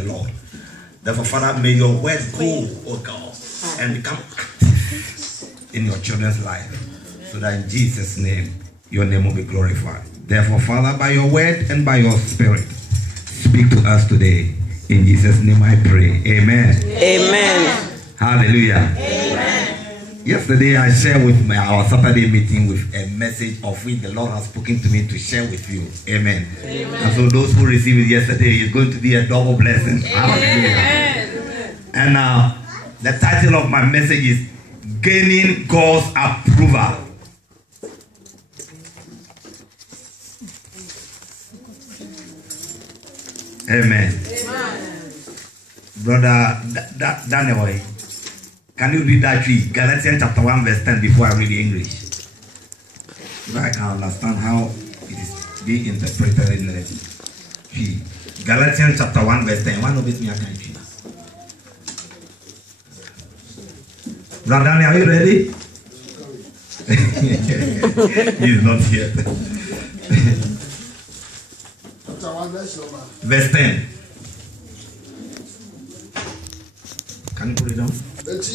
the Lord. Therefore, Father, may your word go, oh God, and become active in your children's life, so that in Jesus' name, your name will be glorified. Therefore, Father, by your word and by your spirit, speak to us today. In Jesus' name I pray. Amen. Amen. Hallelujah. Amen. Yesterday I shared with our Saturday meeting with a message of which the Lord has spoken to me to share with you. Amen. Amen. And so those who received it yesterday is going to be a double blessing. Hallelujah. And the title of my message is Gaining God's Approval. Amen. Brother Daniel, can you read that tree? Galatians chapter 1 verse 10 before I read the English. So I can understand how it is being interpreted in the tree. Galatians chapter 1 verse 10. One of it me I can read. Brother Daniel, are you ready? He's not yet. Verse 10. Can you put it down? That's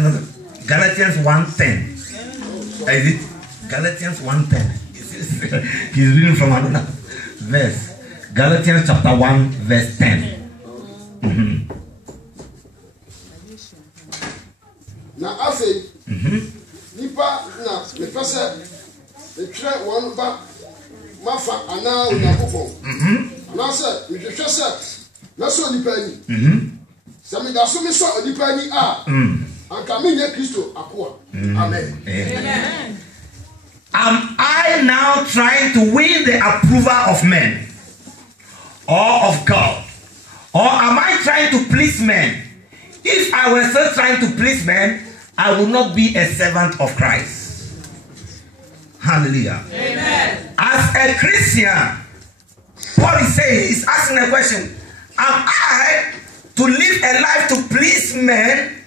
not Galatians 1:10. Is it Galatians 1:10? He's reading from another verse. Galatians chapter 1 verse 10. Now I say, Nipa na me pese the try one ba mafa ana Onyankopon. Ana say me hwehwe say na so nipa ni. Say me da so me so nipa ni anka me nye Kristo akoa. Amen. Amen. Am I now trying to win the approval of men or of God? Or am I trying to please men? If I were still trying to please men, I would not be a servant of Christ. Hallelujah. Amen. As a Christian, Paul is saying, he's asking a question. Am I to live a life to please men,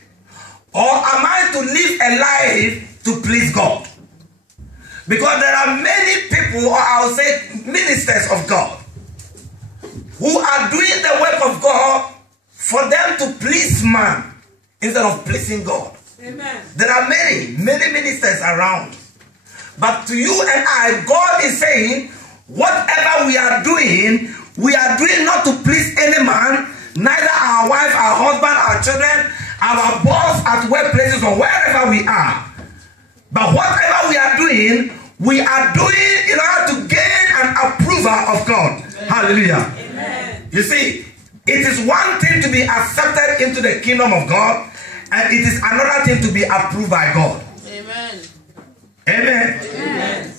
or am I to live a life to please God? Because there are many people, or I would say ministers of God, who are doing the work of God for them to please man instead of pleasing God. Amen. There are many ministers around. But to you and I, God is saying, whatever we are doing not to please any man, neither our wife, our husband, our children, our boss at workplaces or wherever we are. But whatever we are doing in order to gain an approval of God. Amen. Hallelujah. Amen. You see, it is one thing to be accepted into the kingdom of God, and it is another thing to be approved by God. Amen. Amen. Amen.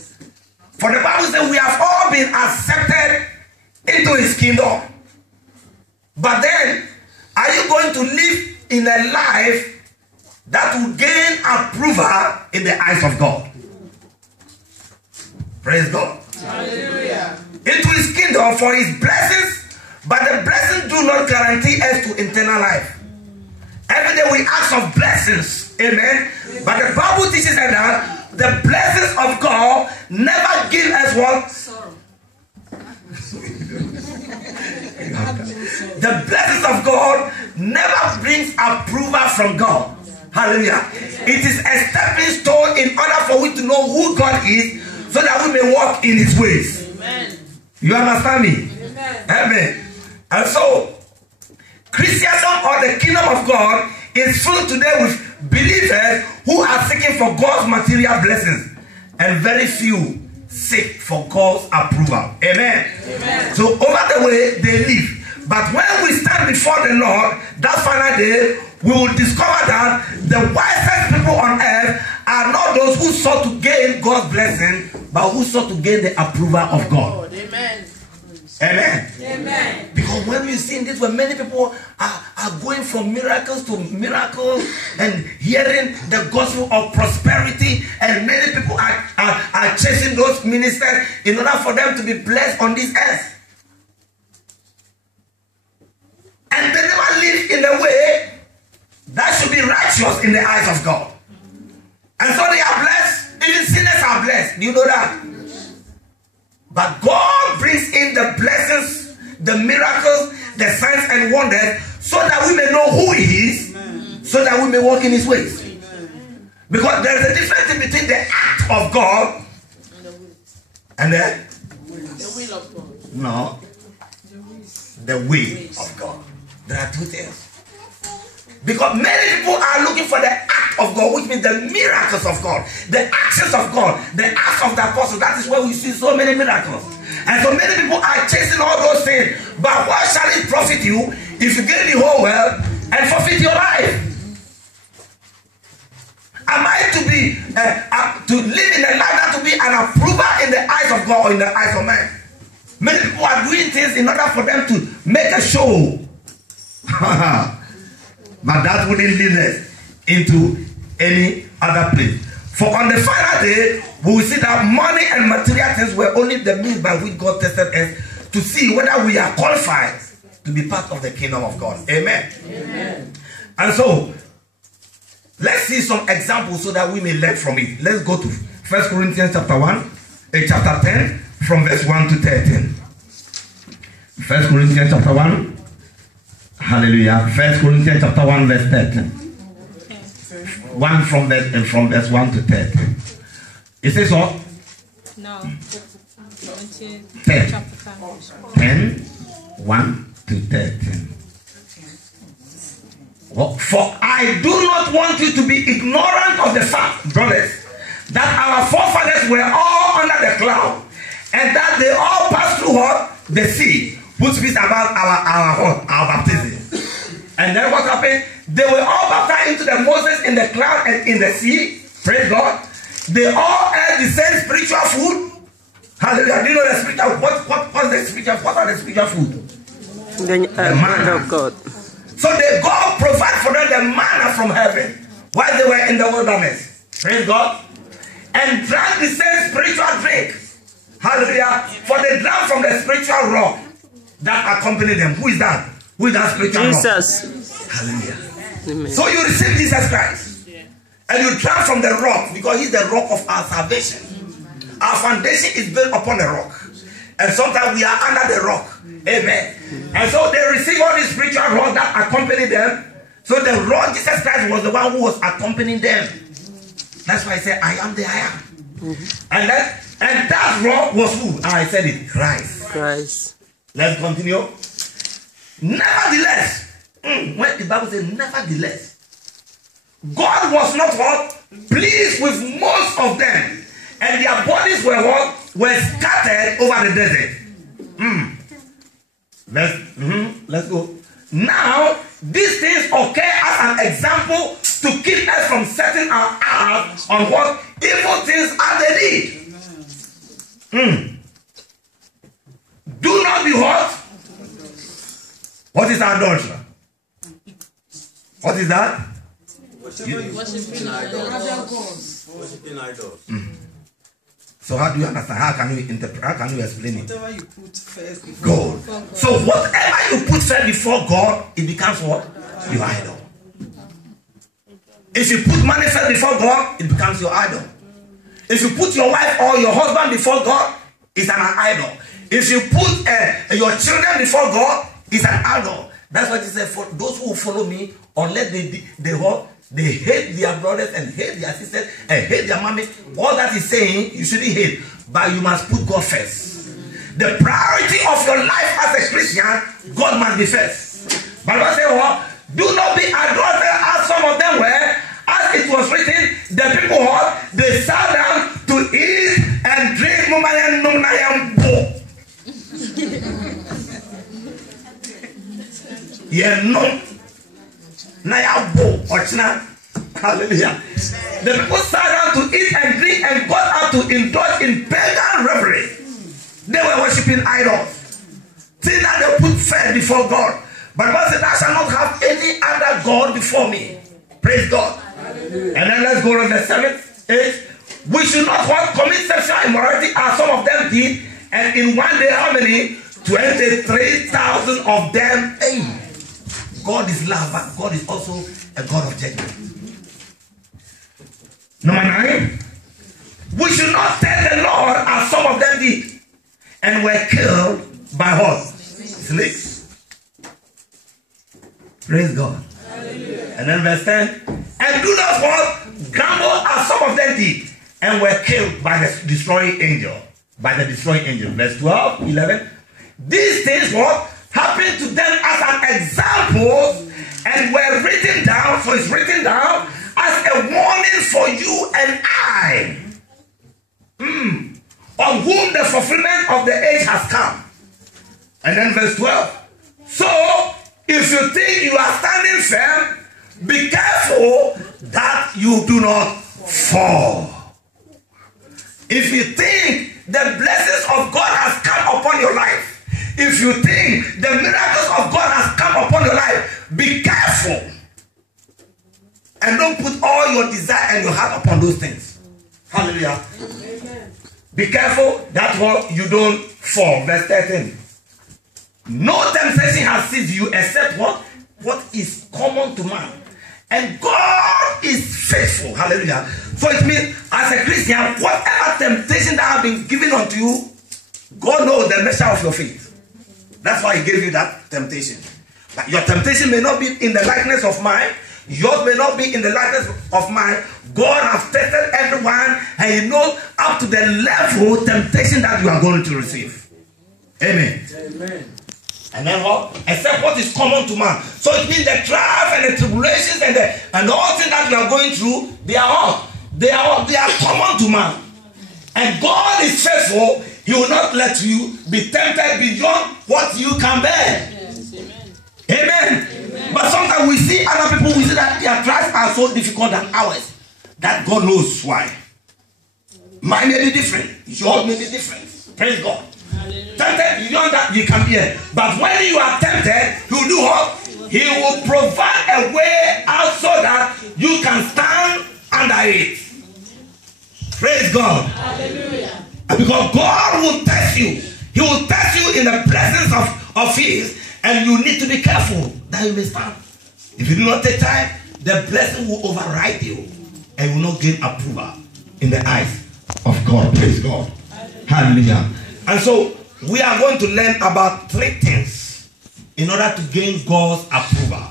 For the Bible says we have all been accepted into his kingdom. But then, are you going to live in a life that will gain approval in the eyes of God? Praise God. Hallelujah. Into his kingdom for his blessings, but the blessings do not guarantee us to eternal life. Every day we ask of blessings. Amen. But the Bible teaches us that the blessings of God never give us what? Sorrow. The blessings of God never brings approval from God. Hallelujah. It is a stepping stone in order for we to know who God is, so that we may walk in his ways. Amen. You understand me? Amen. Amen. And so, Christendom or the kingdom of God is filled today with believers who are seeking for God's material blessings, and very few seek for God's approval. Amen. Amen. So over the way they live. But when we stand before the Lord, that final day, we will discover that the wisest people on earth are not those who sought to gain God's blessing, but who sought to gain the approval of God. Amen. Amen. Amen. Because when we see in this, where many people are going from miracles to miracles and hearing the gospel of prosperity, and many people are chasing those ministers in order for them to be blessed on this earth. righteous in the eyes of God. And so they are blessed. Even sinners are blessed. Do you know that? But God brings in the blessings, the miracles, the signs and wonders, so that we may know who He is, so that we may walk in His ways. Because there is a difference between the act of God and the will of God. No, the way of God. There are two things. Because many people are looking for the act of God, which means the miracles of God, the actions of God, the acts of the apostles. That is where we see so many miracles. And so many people are chasing all those things. But what shall it profit you if you gain the whole world and forfeit your life? Am I to be to live in a life that to be an approver in the eyes of God or in the eyes of man? Many people are doing things in order for them to make a show. But that wouldn't lead us into any other place. For on the final day, we will see that money and material things were only the means by which God tested us to see whether we are qualified to be part of the kingdom of God. Amen. Amen. And so, let's see some examples so that we may learn from it. Let's go to 1 Corinthians chapter 10, from verse 1 to 13. 1 Corinthians chapter 1. Hallelujah. 1 Corinthians chapter 1, verse 13. 1 from verse 1 to 13. It says what? No. 10. Chapter 5. 10, 1 to 13. Well, for I do not want you to be ignorant of the fact, brothers, that our forefathers were all under the cloud, and that they all passed through what? The sea, which speaks about our baptism. And then what happened? They were all baptized into the Moses in the cloud and in the sea. Praise God. They all ate the same spiritual food. Hallelujah. Do you know the spiritual? What's the spiritual? What are the spiritual food? The manna of God. So God provided for them the manna from heaven while they were in the wilderness. Praise God. And drank the same spiritual drink. Hallelujah. For they drank from the spiritual rock that accompanied them. Who is that? Who is that spiritual rock? Jesus. Hallelujah. Amen. So you receive Jesus Christ. And you drank from the rock because He's the rock of our salvation. Our foundation is built upon the rock. And sometimes we are under the rock. Amen. And so they receive all these spiritual rock that accompany them. So the Lord Jesus Christ was the one who was accompanying them. That's why I said, I am the I am. And that rock was who? I said it, Christ. Christ. Let's continue. Nevertheless, when the Bible says nevertheless, God was not what? Pleased with most of them. And their bodies were what? Were scattered over the desert. Let's go. Now, these things occur as an example to keep us from setting our eyes on what evil things are they did. Do not be what? What is adultery? What is that? Worshipping idols. Worshipping idols. So how do you understand? How can you interpret? How can you explain it? Whatever you put first before God. So whatever you put first before God, it becomes what? Your idol. If you put money first before God, it becomes your idol. If you put your wife or your husband before God, it's an idol. If you put your children before God, it's an idol. That's what He said. For those who follow me, unless they hate their brothers and hate their sisters and hate their mommy. All that is saying, you shouldn't hate, but you must put God first. The priority of your life as a Christian, God must be first. But I say, what? Do not be adulterers as some of them were. As it was written, the people they sat down to eat and drink. Yeah, no. Hallelujah. The people sat down to eat and drink and got out to indulge in pagan revelry. They were worshipping idols. Things that they put first before God. But God said, I shall not have any other God before me. Praise God. Hallelujah. And then let's go on the 7th, 8th. We should not commit sexual immorality as some of them did. And in one day, how many? 23,000 of them. Hey. God is love, but God is also a God of judgment. Number 9, we should not test the Lord as some of them did and were killed by what? Snakes. Praise God. Hallelujah. And then verse 10, and do not what? Grumble as some of them did and were killed by the destroying angel. By the destroying angel. Verse 12, 11. These things what? Happened to them as an example and were written down, so it's written down as a warning for you and I, on whom the fulfillment of the age has come. And then verse 12. So, if you think you are standing firm, be careful that you do not fall. If you think the blessings of God has come upon your life, if you think the miracles of God has come upon your life, be careful. And don't put all your desire and your heart upon those things. Hallelujah. Amen. Be careful that what you don't fall. Verse 13. No temptation has seized you except what is common to man. And God is faithful. Hallelujah. So it means as a Christian, whatever temptation that has been given unto you, God knows the measure of your faith. That's why he gave you that temptation. But your temptation may not be in the likeness of mine. Yours may not be in the likeness of mine. God has tested everyone and he knows up to the level temptation that you are going to receive. Amen. Amen. And then what? Except what is common to man. So it means the trials and the tribulations and all things that you are going through, they are common to man. And God is faithful. He will not let you be tempted beyond what you can bear. Yes, amen. Amen. Amen. But sometimes we see other people, we see that their trials are so difficult than ours. That God knows why. Mine may be different. Yours may be different. Praise God. Hallelujah. Tempted beyond that you can bear. But when you are tempted, He will do what? He will provide a way out so that you can stand under it. Praise God. Hallelujah. Because God will test you. He will test you in the presence of His, and you need to be careful that you may stand. If you do not take time, the blessing will override you and will not gain approval in the eyes of God. Praise God. Hallelujah. And so we are going to learn about 3 things in order to gain God's approval.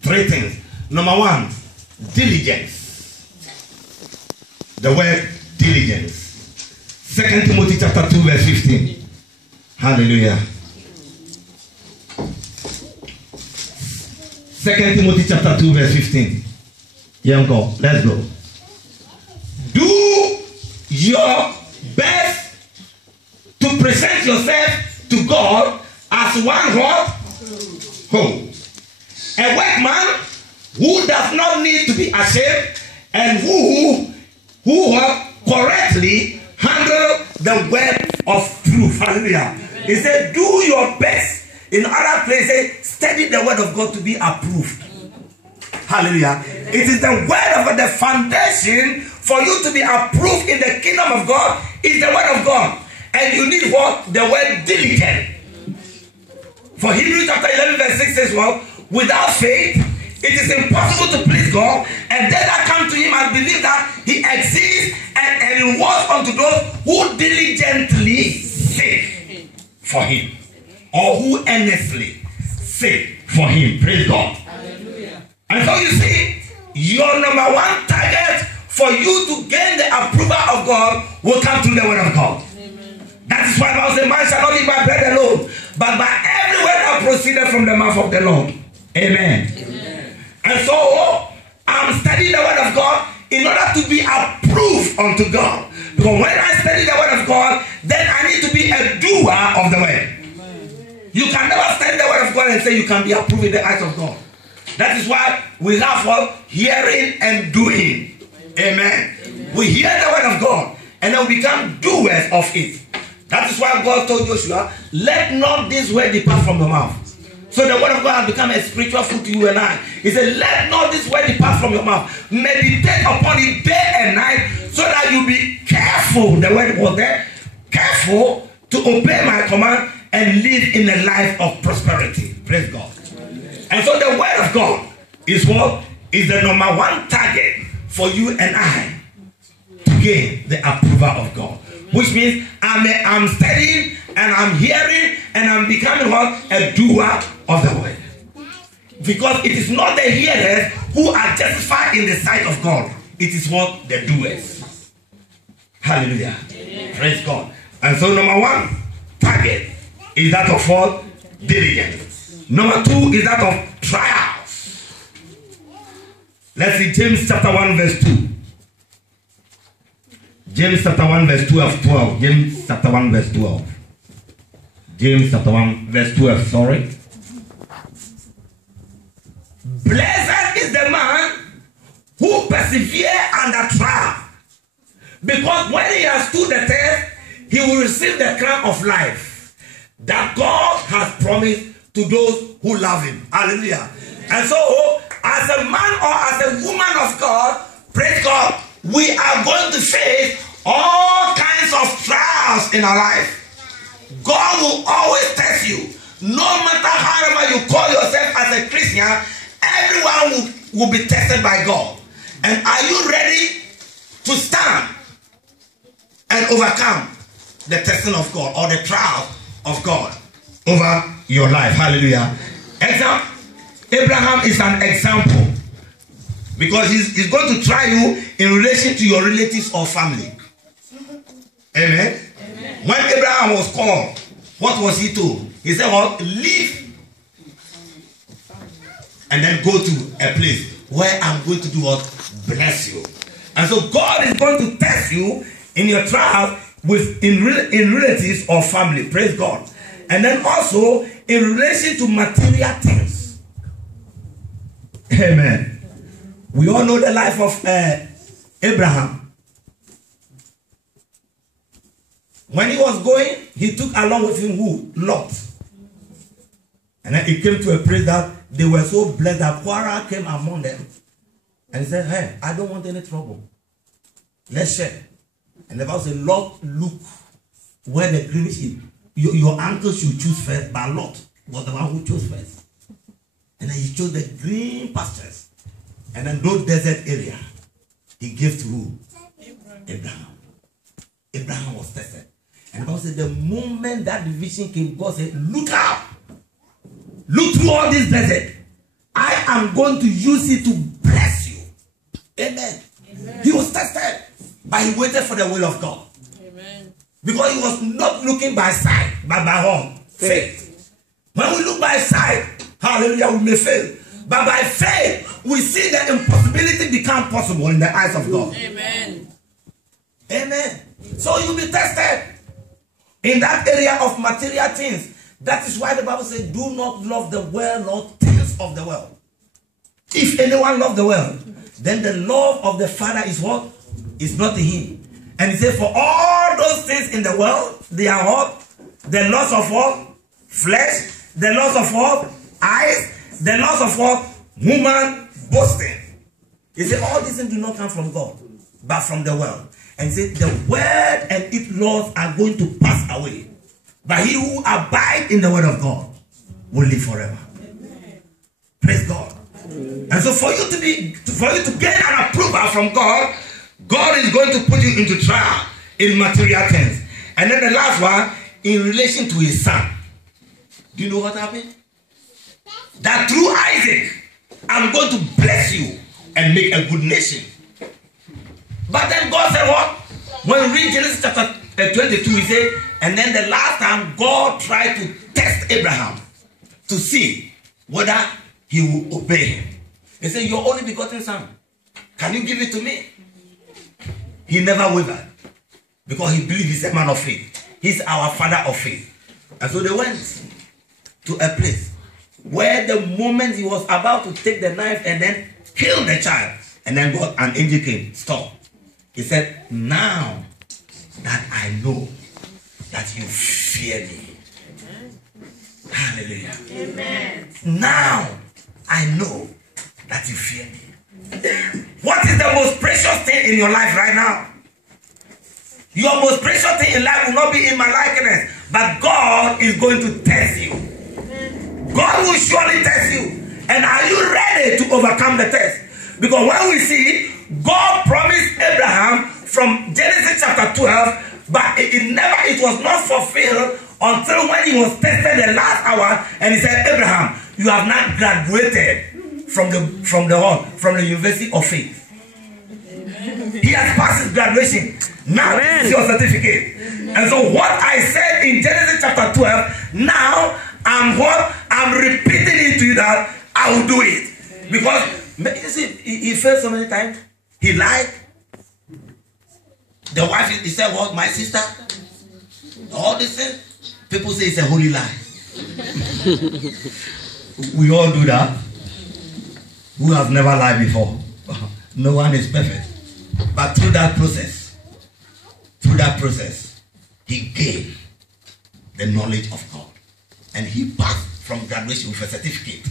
3 things. Number 1, diligence. The word diligence. 2 Timothy chapter 2 verse 15. Hallelujah. 2 Timothy chapter 2 verse 15. Young go. Let's go. Do your best to present yourself to God as one what? Whole. A workman who does not need to be ashamed and who correctly handle the word of truth. Hallelujah. He said, do your best. In other places, study the word of God to be approved. Hallelujah. It is the word of God, the foundation for you to be approved in the kingdom of God is the word of God. And you need what? The word diligent. For Hebrews chapter 11 verse 6 says, well, without faith, it is impossible to please God, and they that come to Him and believe that He exists and rewards unto those who diligently seek for Him, or who earnestly seek for Him. Praise God. Hallelujah. And so you see, your number 1 target for you to gain the approval of God will come through the word of God. Amen. That is why the Bible says, man shall not live by bread alone, but by every word that proceeded from the mouth of the Lord. Amen. Amen. And so I'm studying the word of God in order to be approved unto God. Because when I study the word of God, then I need to be a doer of the word. Amen. You can never study the word of God and say you can be approved in the eyes of God. That is why we have what? Hearing and doing. Amen. Amen. We hear the word of God and then we become doers of it. That is why God told Joshua, let not this word depart from the mouth. So the word of God has become a spiritual food to you and I. He said, let not this word depart from your mouth. Meditate upon it day and night so that you be careful. The word was there. Careful to obey my command and live in a life of prosperity. Praise God. And so the word of God is what? Is the number 1 target for you and I gain the approval of God. Which means I'm studying and I'm hearing and I'm becoming what? A doer of the word. Because it is not the hearers who are justified in the sight of God. It is what? The doers. Hallelujah. Amen. Praise God. And so number one, target is that of what? Diligence. Number two is that of trials. Let's see James chapter 1 verse 2. James chapter 1 verse 12. James chapter 1 verse 12. James chapter 1 verse 12, sorry. Blessed is the man who perseveres under trial. Because when he has stood the test, he will receive the crown of life that God has promised to those who love him. Hallelujah. And so, as a man or as a woman of God, praise God, we are going to face all kinds of trials in our life. God will always test you. No matter however you call yourself as a Christian, everyone will be tested by God. And are you ready to stand and overcome the testing of God or the trial of God over your life? Hallelujah. Example, Abraham is an example because he's going to try you in relation to your relatives or family. Amen. Amen. When Abraham was called, what was he told? He said, well, leave and then go to a place where I'm going to do what? Bless you. And so God is going to test you in your trial in relatives or family. Praise God. And then also in relation to material things. Amen. We all know the life of Abraham. When he was going, he took along with him who? Lot. And then he came to a place that they were so blessed that quarrel came among them. And he said, hey, I don't want any trouble. Let's share. And the Bible said, Lot, look where the green sheep. Your uncle should choose first, but Lot was the one who chose first. And then he chose the green pastures. And then those desert area, he gave to who? Abraham. Abraham was tested. And the Bible said, the moment that division came, God said, look out. Look through all this desert. I am going to use it to bless you. Amen. Amen. He was tested, but he waited for the will of God. Amen. Because he was not looking by sight, but by what? Faith. When we look by sight, hallelujah, we may fail. But by faith, we see the impossibility become possible in the eyes of God. Amen. Amen. So you'll be tested in that area of material things. That is why the Bible says, do not love the world nor things of the world. If anyone loves the world, then the love of the Father is what? Is not in him. And he said, for all those things in the world, they are what? The loss of what? Flesh. The loss of what? Eyes. The loss of what? Woman boasting. He said, all these things do not come from God, but from the world. And he said, the word and its laws are going to pass away. But he who abides in the word of God will live forever. Amen. Praise God. Amen. And so for you to gain an approval from God, God is going to put you into trial in material things. And then the last one, in relation to his son. Do you know what happened? That through Isaac, I'm going to bless you and make a good nation. But then God said what? When we read Genesis chapter 22, he said, and then the last time God tried to test Abraham to see whether he will obey him. He said, your only begotten son, can you give it to me? He never wavered because he believed he's a man of faith. He's our father of faith. And so they went to a place where the moment he was about to take the knife and then kill the child, and then God, an angel came, stop. He said, now that I know that you fear me. Amen. Hallelujah. Amen. Now I know that you fear me. What is the most precious thing in your life right now? Your most precious thing in life will not be in my likeness, but God is going to test you. Amen. God will surely test you. And are you ready to overcome the test? Because when we see God promised Abraham from Genesis chapter 12, but it was not fulfilled until when he was tested the last hour, and he said, Abraham, you have not graduated from the University of Faith. He has passed his graduation. Now this is your certificate. And so what I said in Genesis chapter 12, now I'm repeating it to you that I will do it. Because you see, he failed so many times. He lied. The wife, he said, what, my sister? All this thing. People say it's a holy lie. We all do that. Who has never lied before? No one is perfect. But through that process, he gained the knowledge of God. And he passed from graduation with a certificate.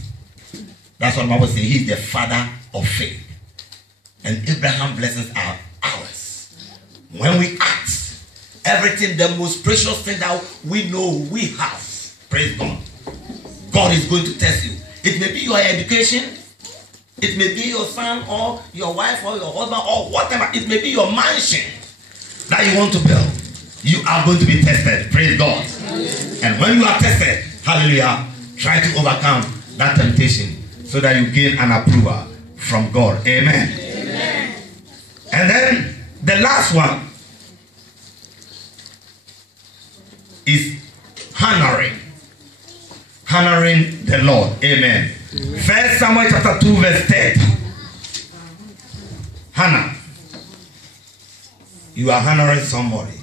That's what the Bible says. He is the father of faith. And Abraham's blessings are ours. When we act, everything, the most precious thing that we know we have, praise God. God is going to test you. It may be your education. It may be your son or your wife or your husband or whatever. It may be your mansion that you want to build. You are going to be tested. Praise God. And when you are tested, hallelujah, try to overcome that temptation so that you gain an approval from God. Amen. Amen. And then the last one is honoring the Lord. Amen. 1 Samuel chapter 2 verse 30. Hannah, you are honoring somebody.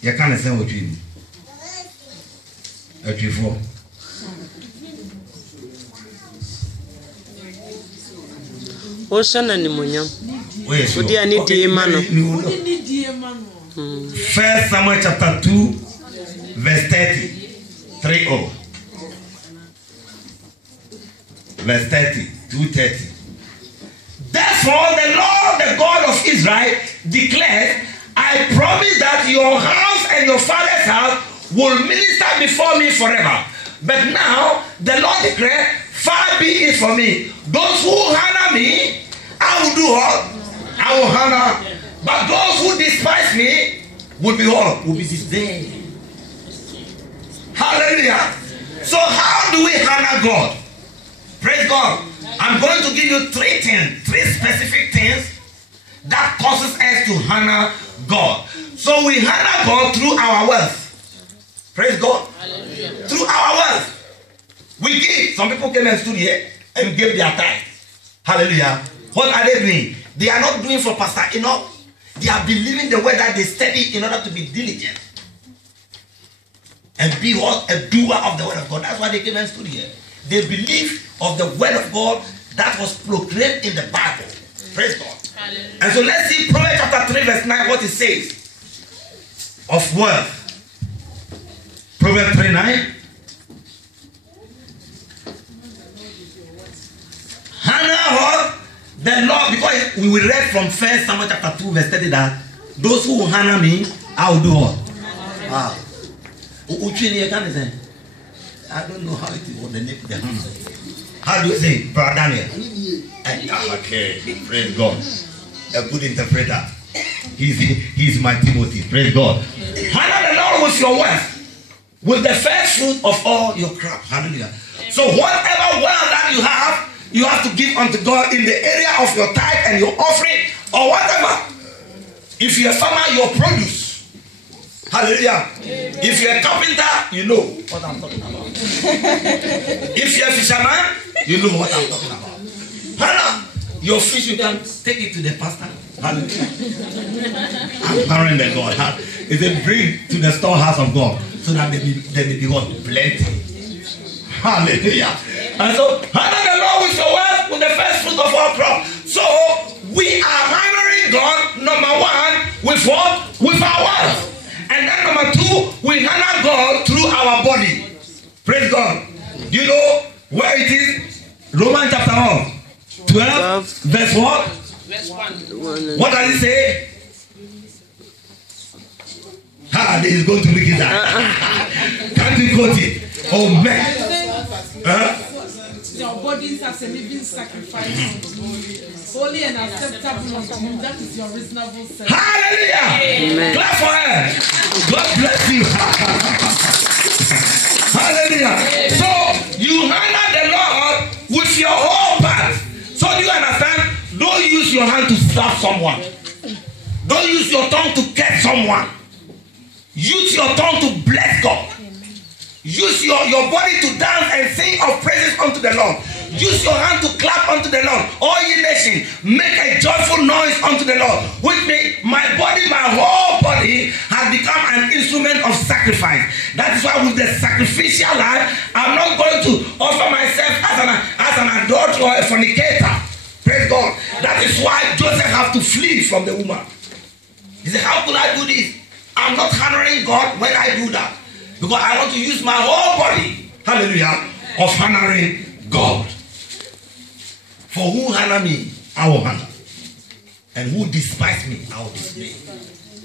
You can't say what you do. Ocean and Munyam. First Samuel chapter 2 verse 30. 3-0. Verse 30, 2:30. Therefore, the Lord, the God of Israel, declared, I promise that your house and your father's house will minister before me forever. But now, the Lord declared, far be it from me. Those who honor me, I will do what? I will honor. But those who despise me will be what? Will be disdained. Hallelujah. So how do we honor God? Praise God. I'm going to give you three specific things that causes us to honor God. So we honor God through our wealth. Praise God. Hallelujah. Through our wealth. We give. Some people came and stood here and gave their tithe. Hallelujah. What are they doing? They are not doing for Pastor Enoch. They are believing the word that they study in order to be diligent. And be what? A doer of the word of God. That's why they came and stood here. They believe of the word of God that was proclaimed in the Bible. Praise God. Hallelujah. And so let's see Proverbs chapter 3 verse 9 what it says of wealth. Proverbs 3:9. Honor what? The Lord, because we will read from 1 Samuel chapter 2 verse 30 that those who honor me, I will do what? Wow. I don't know how it is. What the name the honor. How do you say, Brother Daniel? Okay, praise God. A good interpreter. He's my Timothy. Praise God. Honor the Lord with your wealth, with the first fruit of all your crop. Hallelujah. So whatever wealth that you have to give unto God in the area of your tithe and your offering or whatever. If you're a farmer, your produce. Hallelujah. If you're a carpenter, you know what I'm talking about. If you're a fisherman, you know what I'm talking about. Hannah, your fish, you can take it to the pastor. Hallelujah. I'm honoring the God. It's a bring to the storehouse of God so that there may be what? Plenty. Hallelujah. And so, honor the Lord with your wealth, with the first fruit of our crop. So, we are honoring God, number one, with what? With our wealth. And then number two, we honor God through our body. Praise God. Do you know where it is? Romans chapter 12, verse what? Verse 1. What does it say? This is going to make it out. Can't we quote it? Oh man. bodies as a living sacrifice unto you, holy and acceptable unto you. That is your reasonable service. Hallelujah. Amen. Clap for her. God bless you. Hallelujah. So you honor the Lord with your whole part. So do you understand? Don't use your hand to slap someone. Don't use your tongue to curse someone. Use your tongue to bless God. Use your body to dance and sing of praises unto the Lord. Use your hand to clap unto the Lord. All ye nations, make a joyful noise unto the Lord. Which means my body, my whole body has become an instrument of sacrifice. That is why with the sacrificial life, I'm not going to offer myself as an adulterer or a fornicator. Praise God. That is why Joseph had to flee from the woman. He said, how could I do this? I'm not honoring God when I do that. Because I want to use my whole body, hallelujah, of honoring God. For who honor me, I will honor. And who despise me, I will display.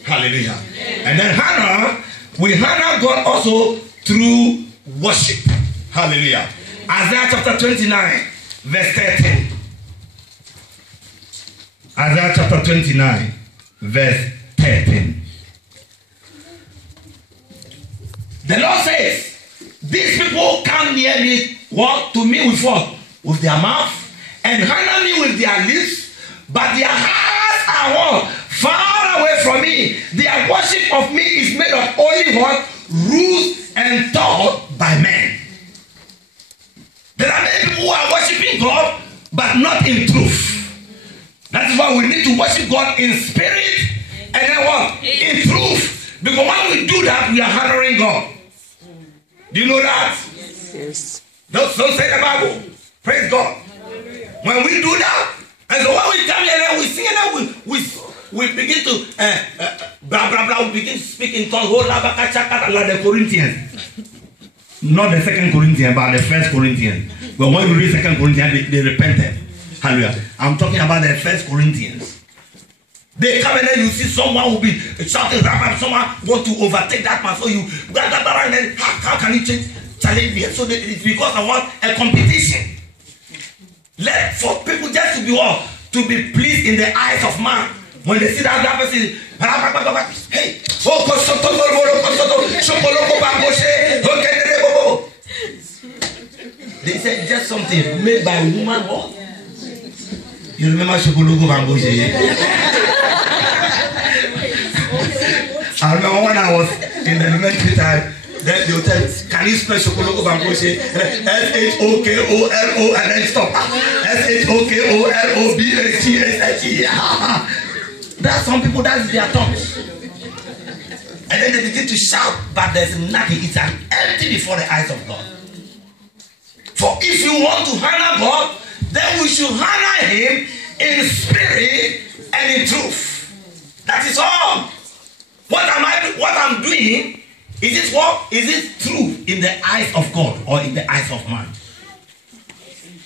Hallelujah. And then we honor God also through worship. Hallelujah. Isaiah chapter 29, verse 13. Isaiah chapter 29, verse 13. The Lord says, these people come near me, what? To me with what? With their mouth, and honor me with their lips, but their hearts are what? Far away from me. Their worship of me is made of only what? Rules and taught by men. There are many people who are worshiping God, but not in truth. That is why we need to worship God in spirit and then what? In truth. Because when we do that, we are honoring God. Do you know that? Yes. Don't say the Bible. Praise God. When we do that, and so when we come here and we sing and we begin to blah blah blah, we begin to speak in tongues. Like the Corinthians. Not the 2 Corinthians, but the 1 Corinthians. But when we read 2 Corinthians, they repented. Hallelujah. I'm talking about the 1 Corinthians. They come and then you see someone who be shouting, someone want to overtake that man. So you, and then how can you challenge me? So it's because I want a competition. Let for people just to be what? To be pleased in the eyes of man. When they see that person, hey, they said just something made by a woman. What? You remember Shokologo Bangoshe? I remember when I was in the elementary time, then they would tell me, can you spell Shokologo Bangoshe? S-H-O-K-O-L-O and then stop. S-H-O-K-O-L-O-B-A-C-H-E. There are some people, that's their tongues. And then they begin to shout, but there's nothing. It's empty before the eyes of God. For if you want to honor God, then we should honor him in spirit and in truth. That is all. What I'm doing, is it what? Is it true in the eyes of God or in the eyes of man?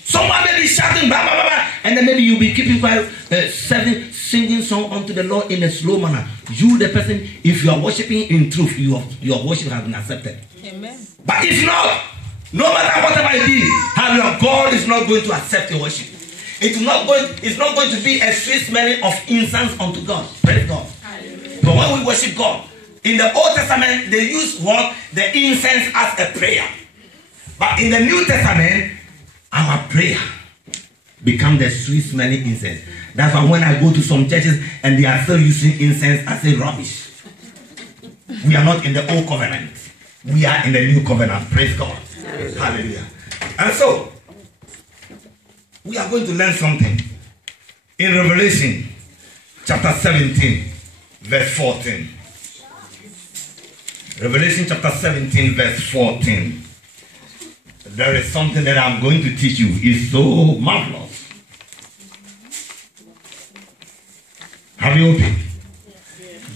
Someone may be shouting blah blah blah, blah and then maybe you'll be keeping quiet, singing song unto the Lord in a slow manner. You, the person, if you are worshiping in truth, your worship has been accepted. Amen. But if not, no matter whatever it is, God is not going to accept your worship. It's not going to be a sweet smelling of incense unto God. Praise God. But when we worship God, in the Old Testament, they use what? The incense as a prayer. But in the New Testament, our prayer become the sweet smelling incense. That's why when I go to some churches and they are still using incense, I say rubbish. We are not in the old covenant. We are in the new covenant. Praise God. Hallelujah. And so, we are going to learn something. In Revelation chapter 17, verse 14. Revelation chapter 17, verse 14. There is something that I'm going to teach you. It's so marvelous. Have you opened?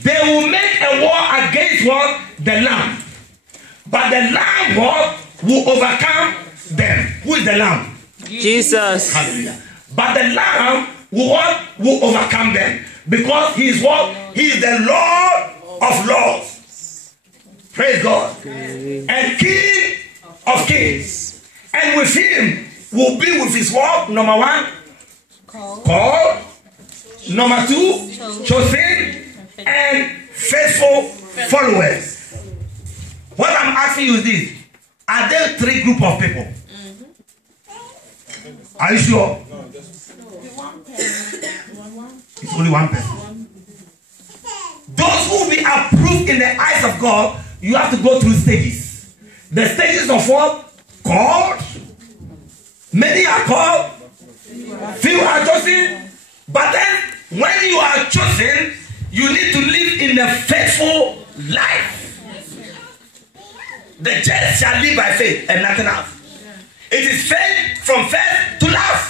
They will make a war against what? The Lamb. But the Lamb what? Will overcome them. Who is the Lamb? Jesus. Hallelujah. But the Lamb will what? Will overcome them. Because he is what? He is the Lord of Lords. Praise God. And King of Kings. And with him will be with his word. Number one, called. Number two, chosen and faithful followers. What I'm asking you is this: are there three groups of people? Are you sure? It's only one person. Those who will be approved in the eyes of God, you have to go through stages. The stages of what? Called. Many are called, few are chosen. But then, when you are chosen, you need to live in a faithful life. The just shall live by faith and nothing else. It is faith from faith to love.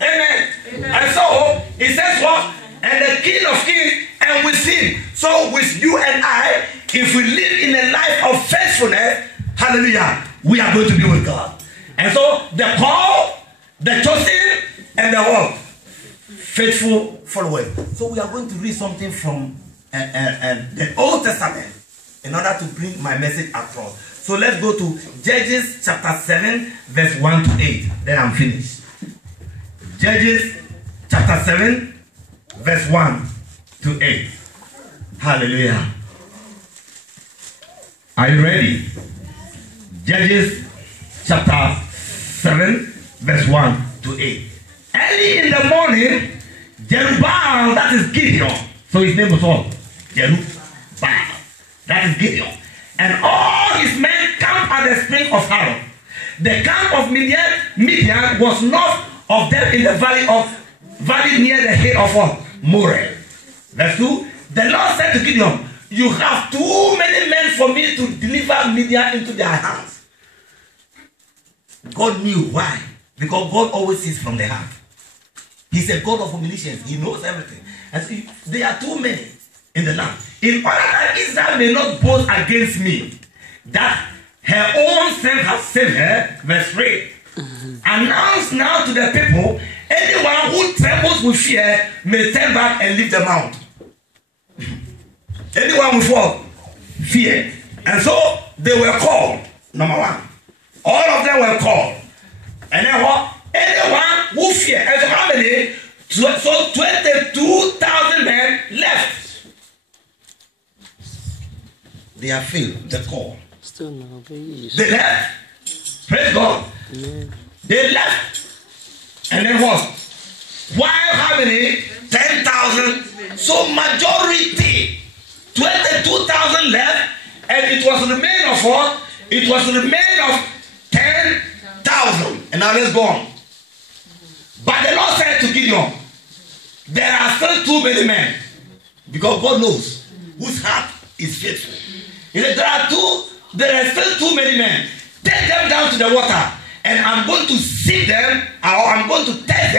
Amen. And so, it says what? And the King of Kings and with him. So with you and I, if we live in a life of faithfulness, hallelujah, we are going to be with God. And so the called, the chosen, and the what? Faithful followers. So we are going to read something from the Old Testament in order to bring my message across. So let's go to Judges chapter 7, verse 1 to 8. Then I'm finished. Judges chapter 7, verse 1 to 8. Hallelujah. Are you ready? Judges chapter 7, verse 1 to 8. Early in the morning, Jerubbaal, that is Gideon. So his name was what? Jerubbaal. That is Gideon. And all his men camped at the spring of Haron. The camp of Midian was north of them in the valley near the head of what? Moreh. Verse 2. The Lord said to Gideon, you have too many men for me to deliver Midian into their hands. God knew why. Because God always sees from the heart. He's a God of omniscience. He knows everything. And so there are too many in the land. In order that Israel may not boast against me, that her own self has saved her, verse 3. Announce now to the people, anyone who trembles with fear may turn back and leave the mount. Anyone with what? Fear. And so they were called. Number one. All of them were called. And then what? Anyone who fear. And so how many? So 22,000 men left. They have failed the call. Still no, They left. Praise God. Amen. They left. And then what? While how many? 10,000. So majority. 22,000 left. And it was remain of what? It was remain of 10,000. And now let's go on. But the Lord said to Gideon, there are still too many men. Because God knows whose heart is faithful. He said, there are still too many men. Take them down to the water. And I'm going to see them, or I'm going to test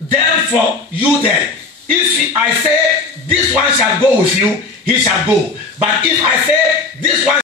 them for you there. If I say, this one shall go with you, he shall go. But if I say, this one